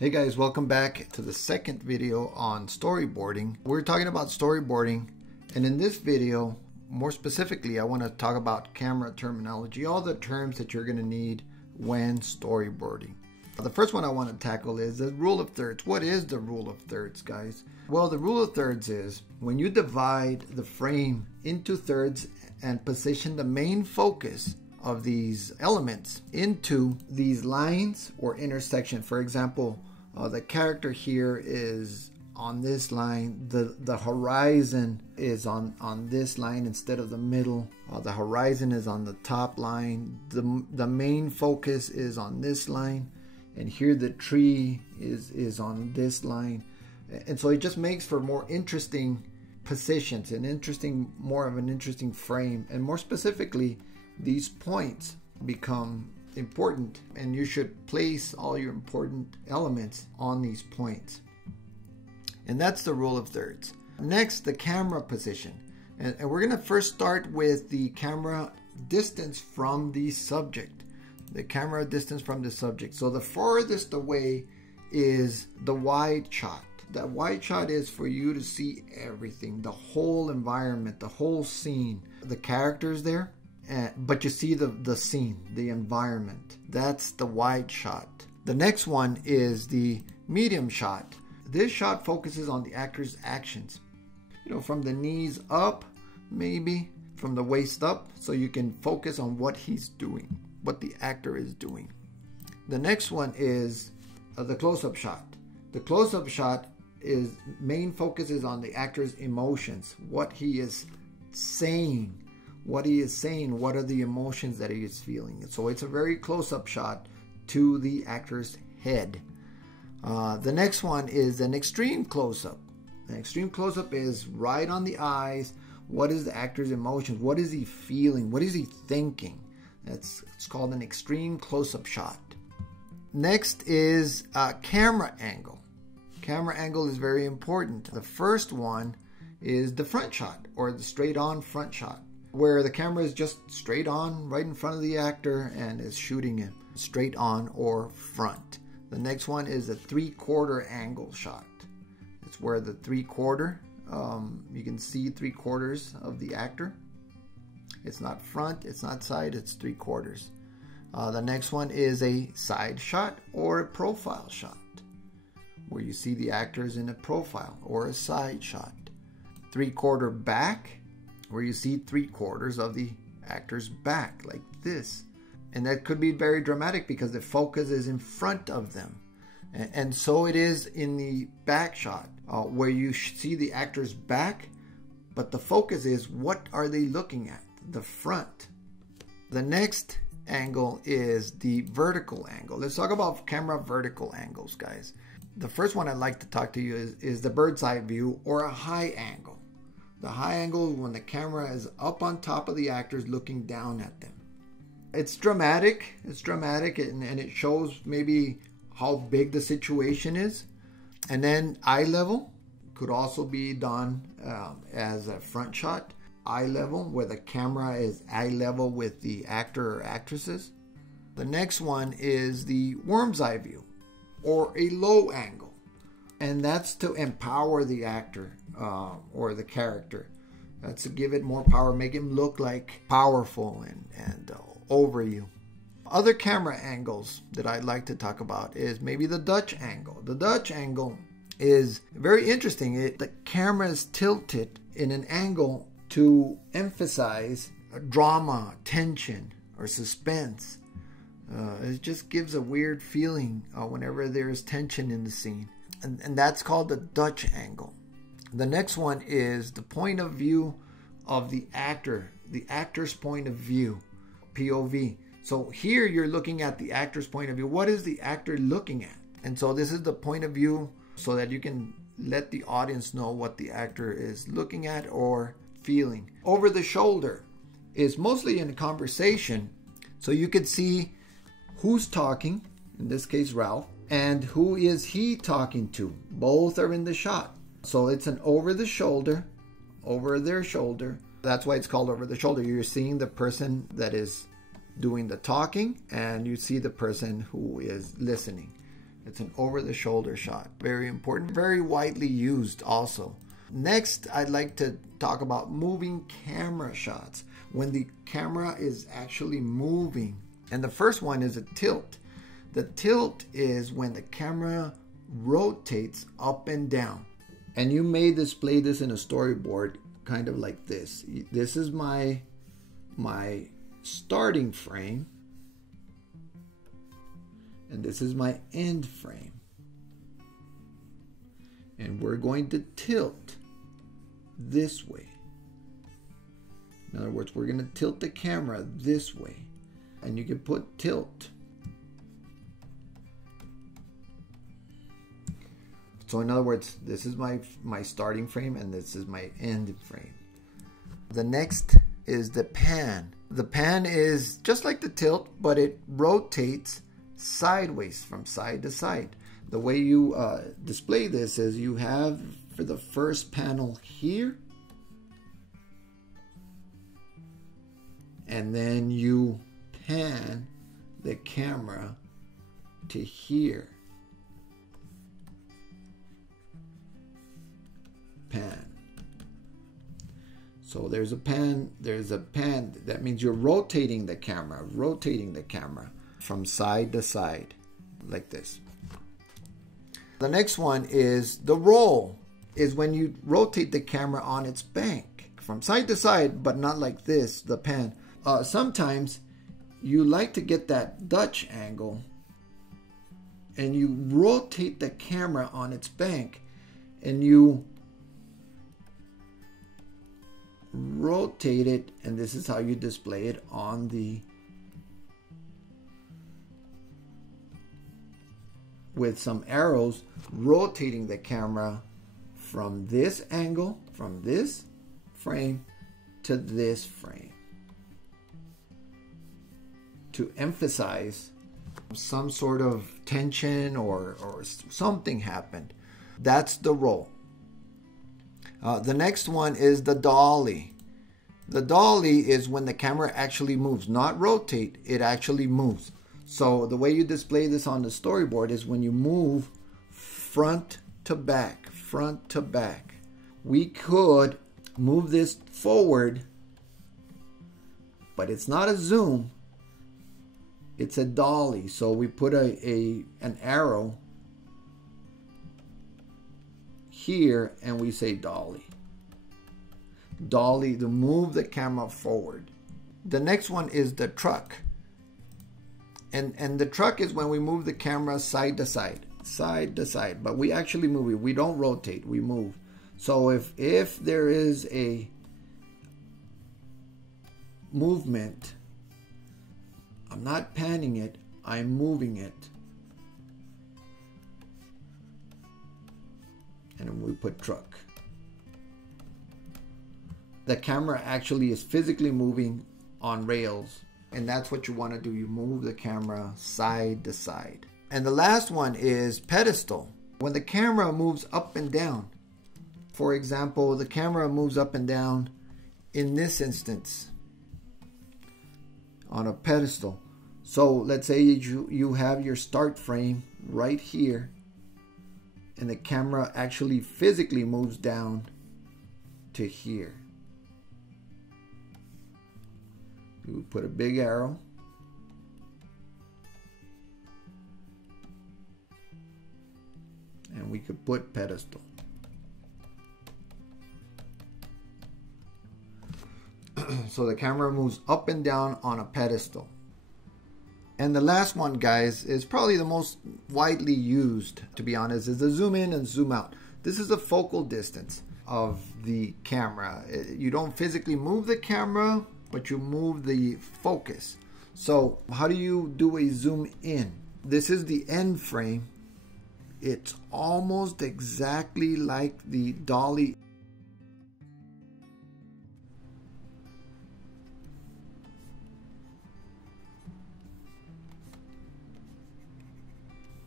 Hey guys, welcome back to the second video on storyboarding. We're talking about storyboarding, and in this video, more specifically, I want to talk about camera terminology, all the terms that you're going to need when storyboarding. The first one I want to tackle is the rule of thirds. What is the rule of thirds, guys? Well, the rule of thirds is when you divide the frame into thirds and position the main focus of these elements into these lines or intersection. For example, the character here is on this line, the horizon is on this line instead of the middle. The horizon is on the top line. The main focus is on this line, and here the tree is on this line. And so it just makes for more interesting positions and more of an interesting frame. And more specifically, these points become important, and you should place all your important elements on these points. And that's the rule of thirds. Next, the camera position. And we're going to first start with the camera distance from the subject. The camera distance from the subject. So the farthest away is the wide shot. That wide shot is for you to see everything, the whole environment, the whole scene, the characters there. But you see the scene, the environment. That's the wide shot. The next one is the medium shot. This shot focuses on the actor's actions. You know, from the knees up, maybe from the waist up, so you can focus on what he's doing, what the actor is doing. The next one is the close-up shot. The close-up shot is main focus is on the actor's emotions, what he is saying. What are the emotions that he is feeling. So it's a very close-up shot to the actor's head. The next one is an extreme close-up. An extreme close-up is right on the eyes. What is the actor's emotions? What is he feeling? What is he thinking? It's called an extreme close-up shot. Next is camera angle. Camera angle is very important. The first one is the front shot, or the straight-on front shot, where the camera is just straight on right in front of the actor and is shooting him straight on or front. The next one is a 3/4 angle shot. It's where the 3/4, you can see 3/4 of the actor. It's not front, it's not side, it's 3/4. The next one is a side shot or a profile shot, where you see the actors in a profile, or a side shot. 3/4 back, where you see 3/4 of the actor's back, like this. And that could be very dramatic because the focus is in front of them. And so it is in the back shot, where you see the actor's back, but the focus is, what are they looking at? The front. The next angle is the vertical angle. Let's talk about camera vertical angles, guys. The first one I'd like to talk to you is the bird's eye view, or a high angle. The high angle is when the camera is up on top of the actors looking down at them. It's dramatic. And it shows maybe how big the situation is. And then eye level could also be done as a front shot. Eye level, where the camera is eye level with the actor or actresses. The next one is the worm's eye view, or a low angle. And that's to empower the actor or the character. That's to give it more power, make him look like powerful and over you. Other camera angles that I'd like to talk about is maybe the Dutch angle. The Dutch angle is very interesting. The camera is tilted in an angle to emphasize drama, tension, or suspense. It just gives a weird feeling whenever there's tension in the scene. And that's called the Dutch angle. The next one is the point of view of the actor, the actor's point of view, POV. So here you're looking at the actor's point of view. What is the actor looking at? And so this is the point of view, so that you can let the audience know what the actor is looking at or feeling. Over the shoulder is mostly in a conversation, so you could see who's talking, in this case Ralph, and who is he talking to. Both are in the shot. So it's an over the shoulder, over their shoulder. That's why it's called over the shoulder. You're seeing the person that is doing the talking, and you see the person who is listening. It's an over-the-shoulder shot. Very important, very widely used also. Next, I'd like to talk about moving camera shots, when the camera is actually moving. And the first one is a tilt. The tilt is when the camera rotates up and down. And you may display this in a storyboard kind of like this. This is my starting frame. And this is my end frame. And we're going to tilt this way. In other words, we're going to tilt the camera this way. And you can put tilt. So in other words, this is my starting frame and this is my end frame. The next is the pan. The pan is just like the tilt, but it rotates sideways from side to side. The way you display this is you have for the first panel here, and then you pan the camera to here. Pan. So there's a pan, that means you're rotating the camera from side to side like this. The next one is the roll, is when you rotate the camera on its bank from side to side, but not like this, the pan. Sometimes you like to get that Dutch angle and you rotate the camera on its bank and you rotate it, and this is how you display it on the with some arrows, rotating the camera from this angle, from this frame to this frame, to emphasize some sort of tension or something happened. That's the roll. The next one is the dolly. The dolly is when the camera actually moves, not rotate, it actually moves. So the way you display this on the storyboard is when you move front to back, front to back. We could move this forward, but it's not a zoom, it's a dolly. So we put an arrow here and we say dolly. Dolly to move the camera forward. The next one is the truck. And the truck is when we move the camera side to side, but we actually move it. We don't rotate, we move. So if there is a movement, I'm not panning it, I'm moving it. And then we put truck. The camera actually is physically moving on rails. And that's what you want to do. You move the camera side to side. And the last one is pedestal. When the camera moves up and down. For example, the camera moves up and down in this instance on a pedestal. So let's say you have your start frame right here. And the camera actually physically moves down to here. We would put a big arrow. And we could put pedestal. So the camera moves up and down on a pedestal. And the last one, guys, is probably the most widely used, to be honest, is the zoom in and zoom out. This is the focal distance of the camera. You don't physically move the camera, but you move the focus. So how do you do a zoom in? This is the end frame. It's almost exactly like the dolly.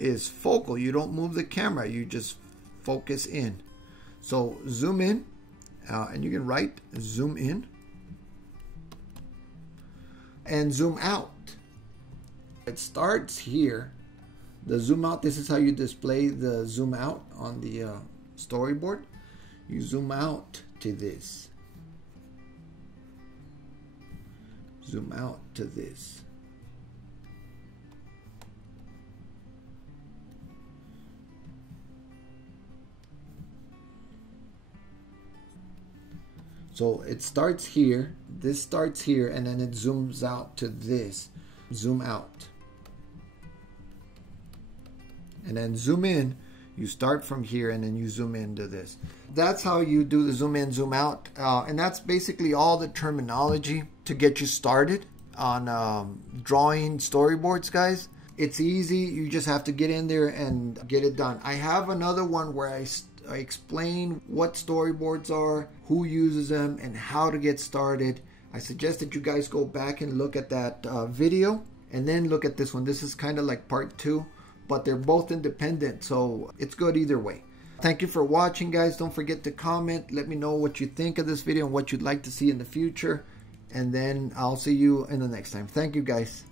Is focal. You don't move the camera, you just focus in. So zoom in, and you can write zoom in and zoom out. It starts here, The zoom out, this is how you display the zoom out on the storyboard. You zoom out to this. Zoom out to this. So it starts here, this starts here, and then it zooms out to this. Zoom out. And then zoom in. You start from here and then you zoom into this. That's how you do the zoom in, zoom out. And that's basically all the terminology to get you started on drawing storyboards, guys. It's easy. You just have to get in there and get it done. I have another one where I explain what storyboards are, who uses them, and how to get started. I suggest that you guys go back and look at that video and then look at this one. This is kind of like part 2, but they're both independent, so it's good either way. Thank you for watching, guys. Don't forget to comment. Let me know what you think of this video and what you'd like to see in the future. And then I'll see you in the next time. Thank you, guys.